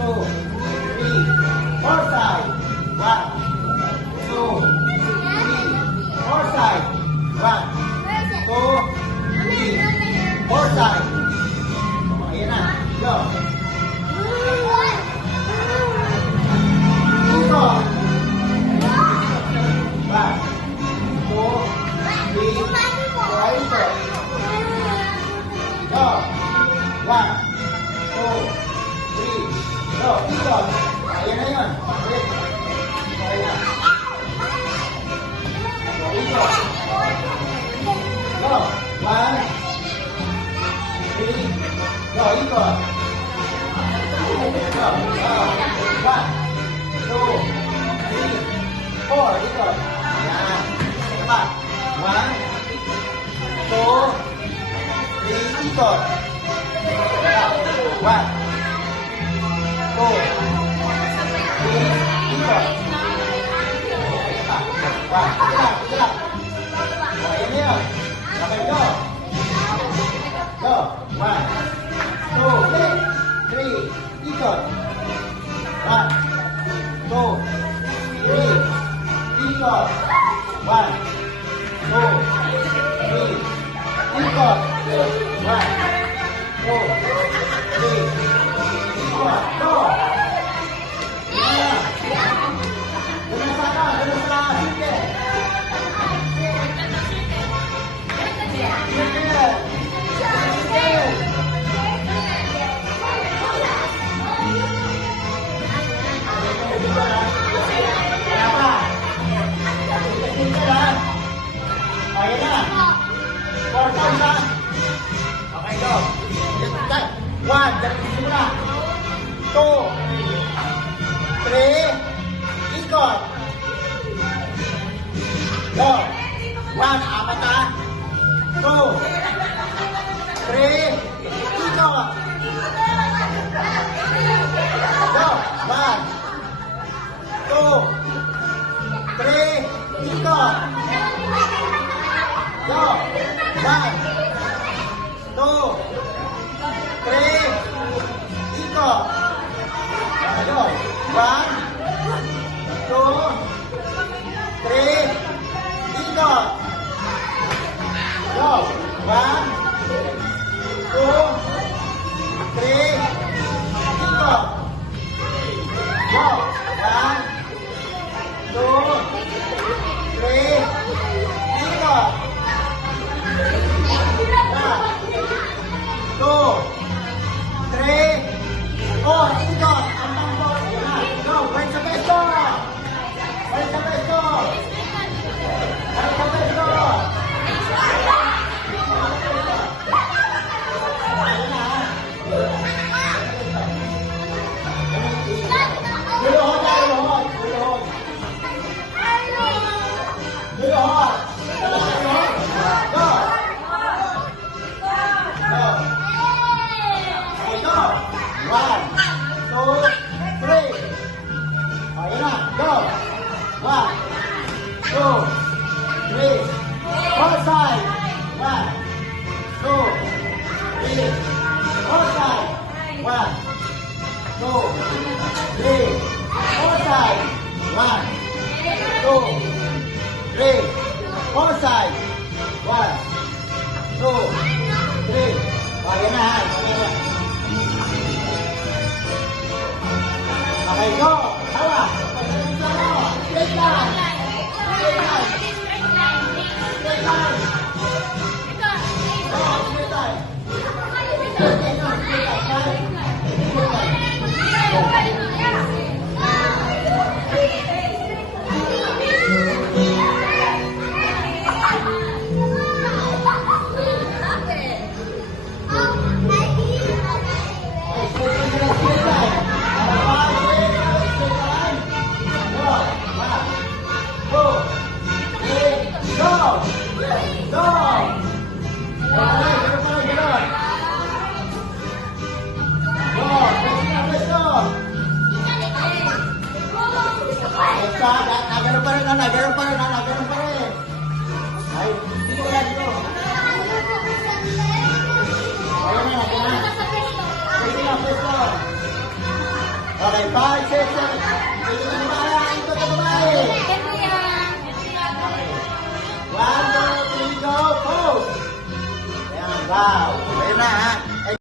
two, three, four side. One, two, three, four side. One, two, three, four side. Ayan na. Go. Ito. One, two, three, four. Ito. Go. One, two, three, go. Ito. Ayan na yun. Ayan na. Ito. Go. One, three, go. Ito. Go. One, two, three, four. Ito. Ayan. Diba? One, two, three, ito. One, two, three, ito. One, silap. Ayan yun. Okay, go. Go. One, two, three, ito. One, two, three, ito. One, two, three, ito. One, two, three, ito. Go. Doon sa sige. Ayan na. 4 times ha. Okay, go. 1, simula. 2, 3, ikot. Go. 1, apat ha. 2, 3, ikot. Go. 1, 2, 3, ikot. Go. 1, 2, 3, ikot. Go. 1, 2, 3, ikot. Go. 1, 2, 3, ikot. Go. 1, 2, 3, ikot. 1, 2, 3, 4, ikot. Ang tambo. Go. Balik sa peso. Balik sa peso. Balik sa peso. Luluhod na, luluhod. Luluhod. Luluhod. Go. Go. Okay, go. 1, 2, 3. Ayan na. Go. 1, 2, 3. Four side. 1, 2, 3. Four side. 1, 2, 3. Four side. 1, 2, 3. Four side. 1, 2, 3. Ayan na ha. Okay, go. Hawa. Straight line. Straight line. Straight line. Go, straight line. Straight line. Go! Okay, 5, 6, 7. Ito na babae, ito na babae. Ito yan. 1, 2, 3, go, pose. Ayan, wow. Okay na ha.